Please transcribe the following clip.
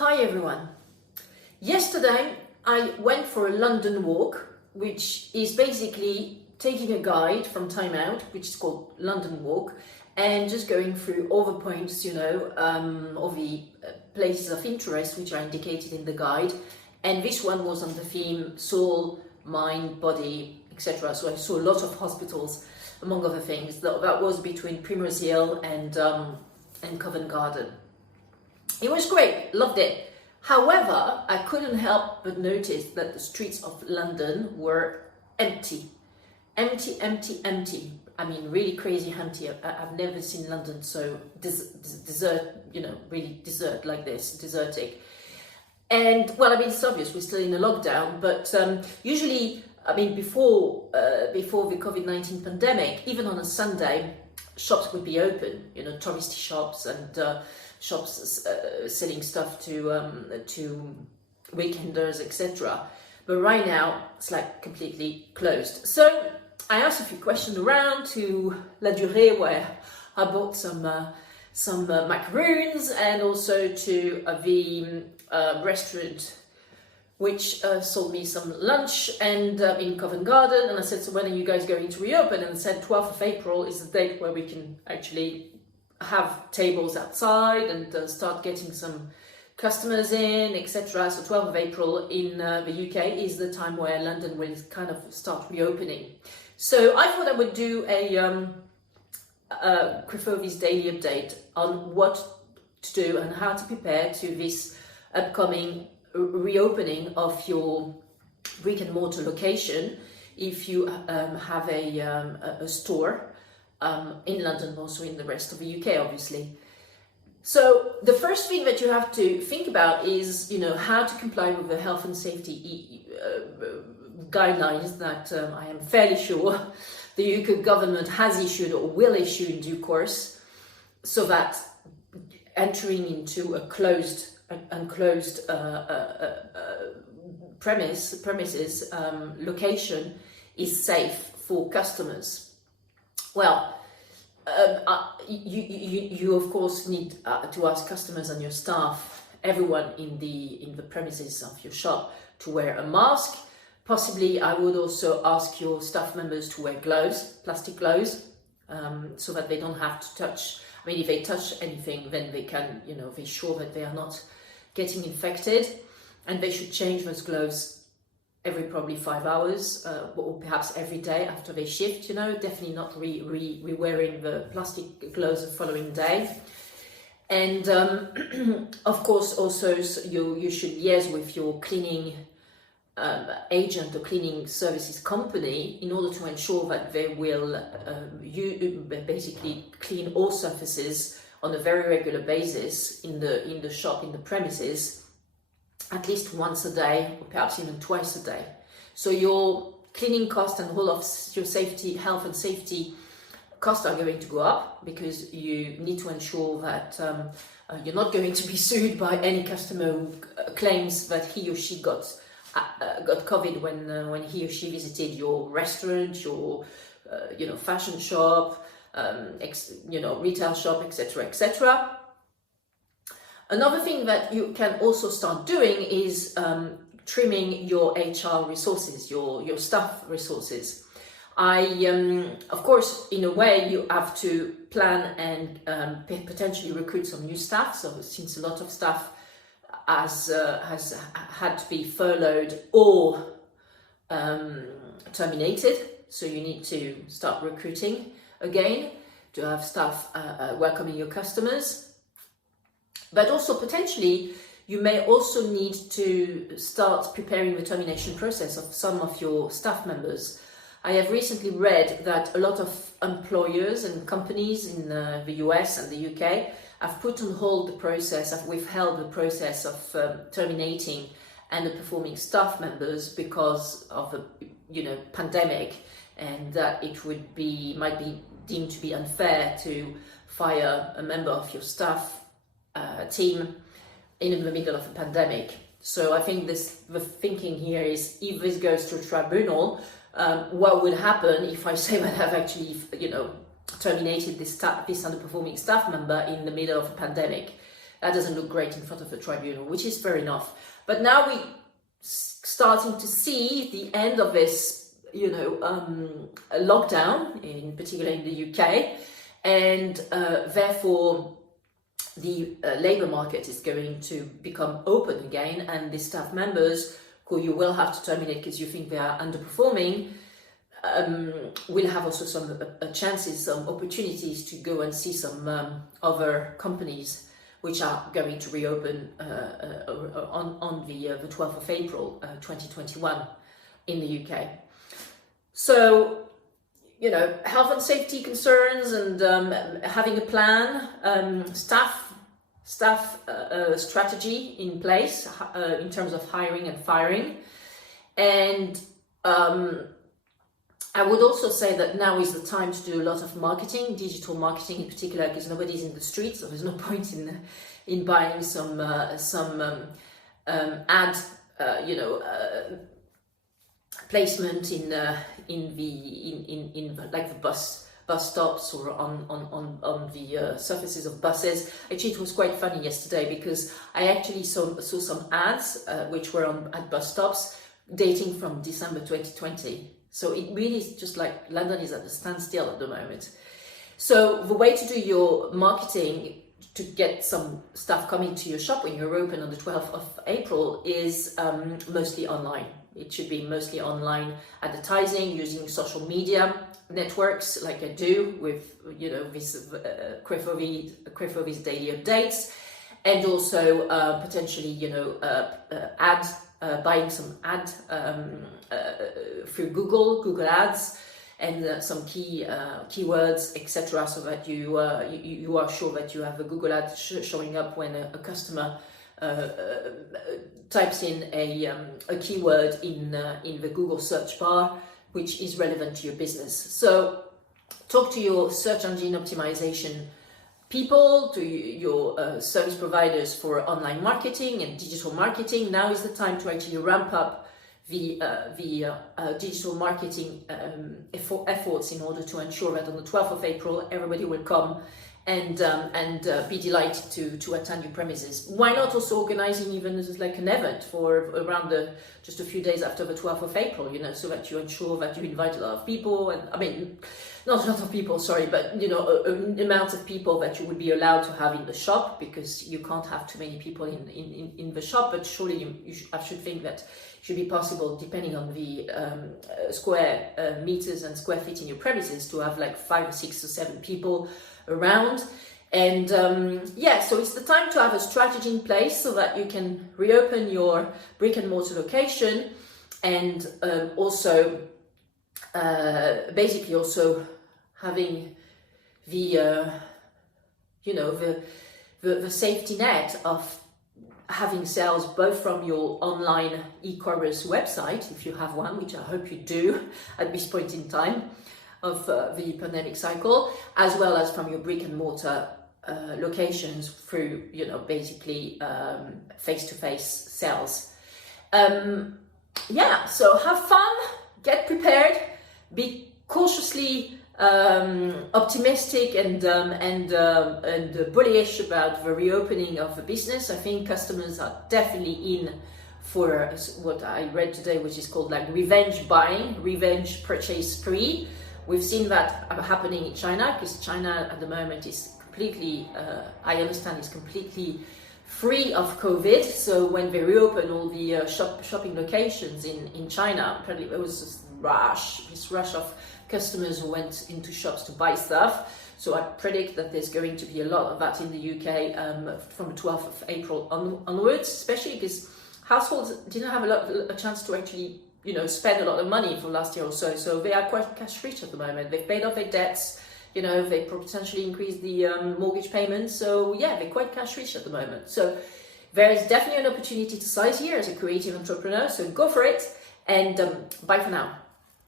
Hi everyone. Yesterday I went for a London walk, which is basically taking a guide from Time Out, which is called London Walk, and just going through all the points, all the places of interest which are indicated in the guide. And this one was on the theme soul, mind, body, etc. So I saw a lot of hospitals, among other things. That was between Primrose Hill and Covent Garden. It was great, loved it. However, I couldn't help but notice that the streets of London were empty. Empty. I mean, really crazy empty. I've never seen London so desert, really desert like this, desertic. And well, I mean, it's obvious we're still in a lockdown, but usually, I mean, before the COVID-19 pandemic, even on a Sunday, shops would be open, touristy shops and shops selling stuff to weekenders, etc. But right now, it's like completely closed. So I asked a few questions around to La Durée, where I bought some macaroons, and also to the restaurant which sold me some lunch, and in Covent Garden. And I said, so when are you guys going to reopen? And I said 12th of April is the date where we can actually have tables outside and start getting some customers in, etc. So 12th of April in the UK is the time where London will kind of start reopening. So I thought I would do a Crefovi's daily update on what to do and how to prepare to this upcoming reopening of your brick and mortar location if you have a store in London, also in the rest of the UK, obviously. So the first thing that you have to think about is, how to comply with the health and safety guidelines that I am fairly sure the UK government has issued or will issue in due course, so that entering into a enclosed premises location is safe for customers. Well, you of course need to ask customers and your staff, everyone in the premises of your shop, to wear a mask. Possibly, I would also ask your staff members to wear gloves, plastic gloves, so that they don't have to touch. I mean, if they touch anything, then they can, be sure that they are not getting infected, and they should change those gloves every probably 5 hours, or perhaps every day after they shift, definitely not re-wearing the plastic gloves the following day. And of course, also you should liaise with your cleaning agent or cleaning services company in order to ensure that they will basically clean all surfaces on a very regular basis in the shop, in the premises, at least once a day, or perhaps even twice a day. So your cleaning cost and all of your health and safety costs are going to go up, because you need to ensure that you're not going to be sued by any customer who claims that he or she got COVID when he or she visited your restaurant, your fashion shop, retail shop, etc. Another thing that you can also start doing is trimming your HR resources, your staff resources. Of course, in a way, you have to plan and potentially recruit some new staff. So since a lot of staff has had to be furloughed or terminated, so you need to start recruiting again to have staff welcoming your customers. But also potentially, you may also need to start preparing the termination process of some of your staff members. I have recently read that a lot of employers and companies in the US and the UK have put on hold the process, have withheld the process of terminating underperforming staff members because of the pandemic, and that it might be deemed to be unfair to fire a member of your staff team in the middle of a pandemic. So I think the thinking here is, if this goes to a tribunal, what would happen if I say that I've actually, terminated this underperforming staff member in the middle of a pandemic? that doesn't look great in front of a tribunal, which is fair enough. But now we starting to see the end of this, lockdown, in particular in the UK, and therefore the labour market is going to become open again, and the staff members who you will have to terminate because you think they are underperforming will have also some chances, some opportunities to go and see some other companies which are going to reopen on the 12th of April 2021 in the UK. So, health and safety concerns and having a plan, staff strategy in place in terms of hiring and firing. And I would also say that now is the time to do a lot of marketing, digital marketing in particular, because nobody's in the streets, so there's no point in buying some ad, placement in like the bus stops or on the surfaces of buses. Actually, it was quite funny yesterday because I actually saw some ads which were at bus stops dating from December 2020. So it really is just like London is at a standstill at the moment. So the way to do your marketing to get some stuff coming to your shop when you're open on the 12th of April is mostly online. It should be mostly online advertising using social media networks like I do with, this Crefovi's daily updates, and also potentially, buying some ad through Google Ads, and some keywords, etc., so that you are sure that you have a Google ad showing up when a customer types in a keyword in the Google search bar, which is relevant to your business. So talk to your search engine optimization people, to your service providers for online marketing and digital marketing. Now is the time to actually ramp up the digital marketing efforts in order to ensure that on the 12th of April everybody will come and be delighted to attend your premises. Why not also organizing even like an event for around just a few days after the 12th of April, so that you ensure that you invite a lot of people, and I mean, not a lot of people, sorry, but an amount of people that you would be allowed to have in the shop, because you can't have too many people in the shop, but surely I should think that it should be possible, depending on the square meters and square feet in your premises, to have like 5 or 6 or 7 people around. And so it's the time to have a strategy in place so that you can reopen your brick and mortar location, and also basically also having the safety net of having sales both from your online e-commerce website, if you have one, which I hope you do at this point in time of the pandemic cycle, as well as from your brick and mortar locations through, basically face-to-face sales. So have fun, get prepared, be cautiously optimistic and bullish about the reopening of the business. I think customers are definitely in for what I read today, which is called like revenge buying, revenge purchase spree. We've seen that happening in China, because China at the moment is completely, I understand, is completely free of COVID. So when they reopen all the shopping locations in China, apparently there was this rush of customers who went into shops to buy stuff. So I predict that there's going to be a lot of that in the UK from the 12th of April onwards, especially because households didn't have a chance to actually spend a lot of money for last year or so. So they are quite cash rich at the moment. They've paid off their debts, they potentially increased the mortgage payments. So yeah, they're quite cash rich at the moment. So there is definitely an opportunity to size here as a creative entrepreneur. So go for it, and bye for now.